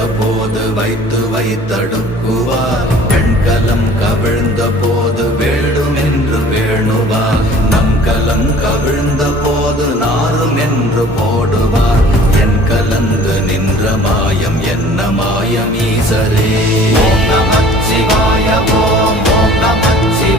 கவிழ்ந்த போது வைத்து வைத்தடுக்குவார். கண்கலம் கவிழ்ந்த போது வேடும் என்று வேணுவார் நம் கலம் கவிழ்ந்த போது நாரும் என்று போடுவார். என் கலந்து நின்ற மாயம் என்ன மாயம்